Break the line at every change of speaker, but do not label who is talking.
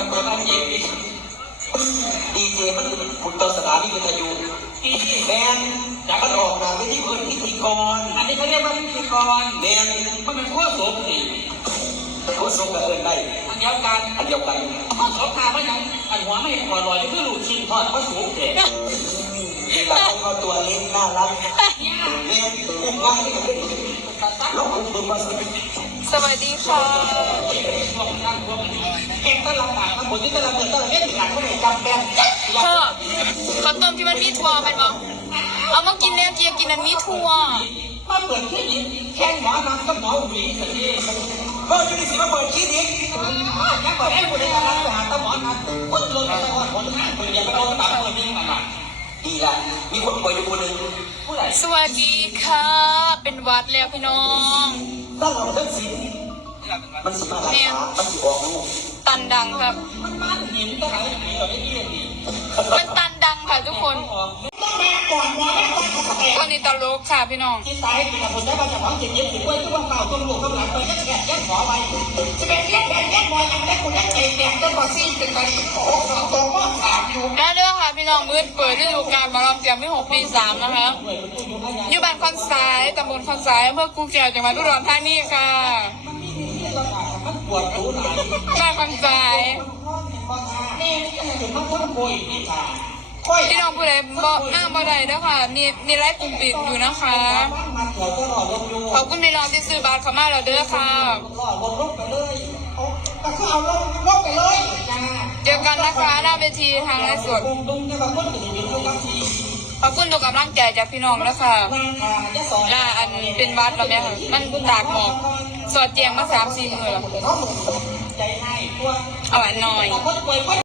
เปิดอันเย็นดีเจมันคุณตอนสถานีวิทยุแมนจากมันออกมาไม่ที่เปิดพิธีกรอันนี้เขาเรียกว่าพิธีกรแมนมันเป็นโคตรสมสิโคตรสมกับเอิญได้อันเดียวกันโคตรสมขาไม่ยังอันหัวไม่พอลอยจะเพื่อหลุดชิงทอดก็สูงเด็ดมีแต่เขาตัวเล็กน่ารักแมนอุ้มง่ายลองอุ้มดูมาสิ
สวัสดีค่ะ
เก็บตลับหนักทั้งหมดที่ตลับเงินตลับเงินหนักไม่ได้จำแป้ง
พ่อข้าวต้มที่มันมีถั่วมันบอกเอามากินแล้วเกียกินอันมีถั่ว
มาเปิดคลินิกแข่งหมอน้ำกับหมอหวีสักทีก็จะได้สิมาเปิดคลินิกยังเปิดให้คนในการไปหาตาหมอนัดคนลงไปตะวันคนห้างคนอย่าไปโดนตาคนนี้มันดีละมีคนป่วยอยู่คนหนึ่ง
สวัสดีค่ะเป็นวัดแล้วพี่น้อง
ตั้งเราทั้งสิ้นมันสิมาหลายขามันสิออกลูก
ตันดังครับ
มันมาหินตั้งหลายปีเราได้ยินดี
มันตันดังค่ะทุกคนตอนนี้ตลกค่ะพี่น้อง
ที่สายเป็นคนได้มาจากของจิตเย็นถึงไว้ทุกวันเก่าต้นลูกข้างหลังไปยัดแฉะยัดหมอไว้จะเป็นยัดแฉะยัดหมอยังได้คนยัดเองแดงจนกว่าซีนเป็นไปโอ้โหตัวก็สามอยู่
น่าเด้อค่ะพี่น้องมืดเปิดฤดูกาลมาลองเตรียมที่6 ปี 3นะคะอยู่บ้านคอนสายตำบลคอนสายอำเภอกู่แก้วจังหวัดอุดรธานีค่ะบ้านคอนสายพี่น้องผู้ใดบอกหน้าบ่ได้นะคะนี่ไลฟ์กลุ่มปิดอยู่นะคะขอบคุณในรอบที่ซื้อบัตรเข้ามาแล้วเด้อค่ะเจอกันนะคะหน้าเวทีทางไลฟ์สดขอบคุณทุกกำลังใจจากพี่น้องนะคะอันเป็นวัดแล้วไหมคะมันตากหมอกสอดแจงมา3-4 มื้อแล้วเอาอันหน่อย